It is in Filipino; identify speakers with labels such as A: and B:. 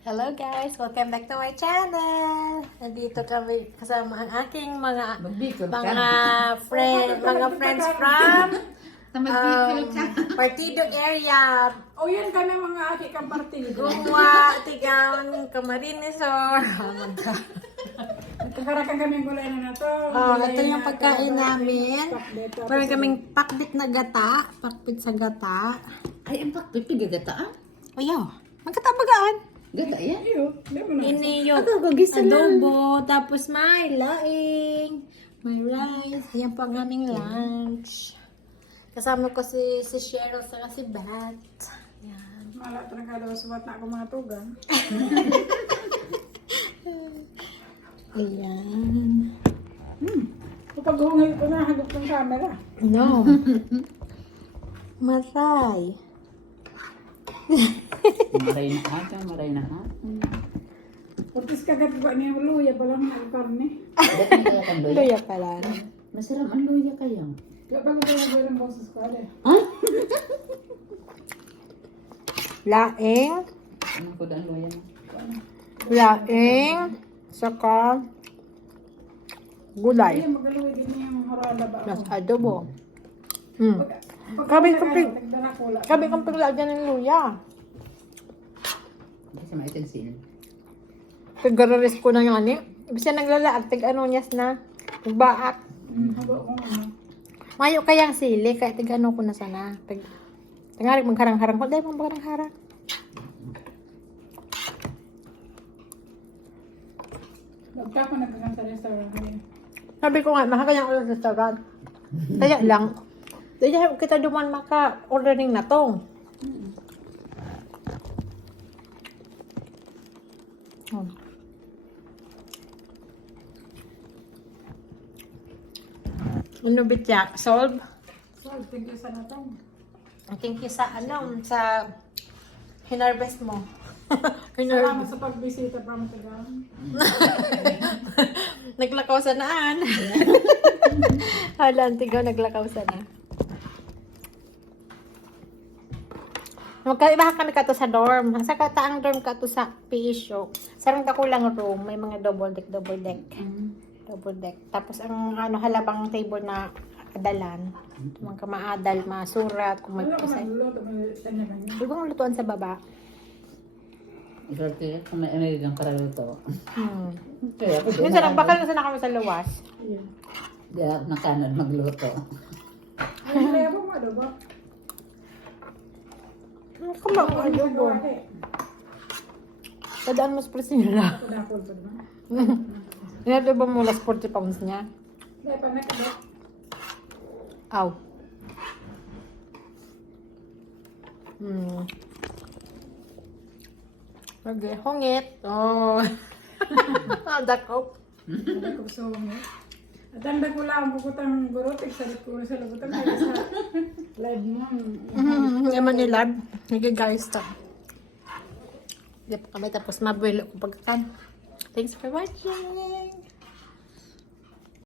A: Hello guys! Welcome back to my channel! Nandito kami kasama ang aking mga friends from Partido area.
B: O yan kami mga aki kang partido.
A: Gumwa, Tigaon, Camarines or... Oh my God!
B: Nagkakarakan kami gulay na to.
A: Oh, ito yung pagkain namin. Meron kaming pakbit na gata. Pakbit sa gata.
C: Ay, ang pakpit, gata ah?
A: Ayaw, magkatabagaan.
C: Gata yan?
B: Iyo, di mo na.
A: Ini yung
C: Ako, gagisa lang.
A: adobo, tapos may laing, may rice. Yan po ang aming lunch. Kasama ko si Cheryl sa si Bat. Yan.
B: Mala talaga daw sumat na ako mga tugang.
A: Ayan.
B: Kapag hungay ko na, hagap ng camera.
A: No. Maray.
C: Maray na ata, maray na ata.
B: Pagkis kagat ko niya luya pa lang ang karne.
C: Dating kaya kang luya?
A: Luya pala.
C: Masarap ang luya kaya.
B: Kapag ito yung ng boses ko, ade.
A: Laing.
C: Ano ko daan luya na?
A: Laing. Saka gulay.
B: Ay, magaluwi din yung harala ba
A: Plus
B: ako.
A: adobo.
B: Kabi
A: Nagdala kong paglagyan ng luya.
C: Kasi maitansin.
A: Pagararis ko na yan eh. Bisa naglalaag, tig-ano niyas na. Nagbaak.
B: Habo kong ano.
A: Mayo kayang sili, kaya tig-ano ko na sana. Tangarik magharang-harang ko. Dahil mong magharang-harang.
B: Nagka ko nagkakan sa restaurant niya.
A: Sabi ko nga, mahaganyang ulit sa restaurant. Kaya lang, dahil kita duman maka-ordering na to. Ano bitya? Solve?
B: So, thank you sa natong.
A: Thank you sa sa hinarvest mo.
B: Salamat sa pagbisita pa mga tagang.
A: Naglakaw sa naan. Hala, antigaw, naglakaw sa na. Magkaiba kami kato sa dorm. Sa kataang dorm kato sa PSU. Sarang kakulang room. May mga double deck. Double deck. Tapos ang halabang table na adalan. Mga maadal, masurat. Kung may
B: Ano ko
A: kusay.
B: magluluto, may tanya kanya.
A: Di ba lutuan sa baba?
C: Isarte, kung may Amerikang karaluto. Kaya ako
A: Minsan, nagbakal kasi na kami sa luwas.
B: Iya.
C: Di ako nakanan magluto.
B: Ay, nalaya mo adobo.
A: Kama ang adobo. Tadaan mo sa presila.
B: Kadakol pa naman.
A: Inato ba mo last 40 pounds niya?
B: Dahil pa nakadok.
A: Aw. Okay, hongit. Oh. Dakop.
B: Kada ko sa mga. At tanda ko lang bukutang gorotik sa ko sa labutan kaya sa live mo.
A: Yaman ni lab. Okay guys, stop. Hindi pa kami tapos mabuelo ko pagkakan. Thanks for watching.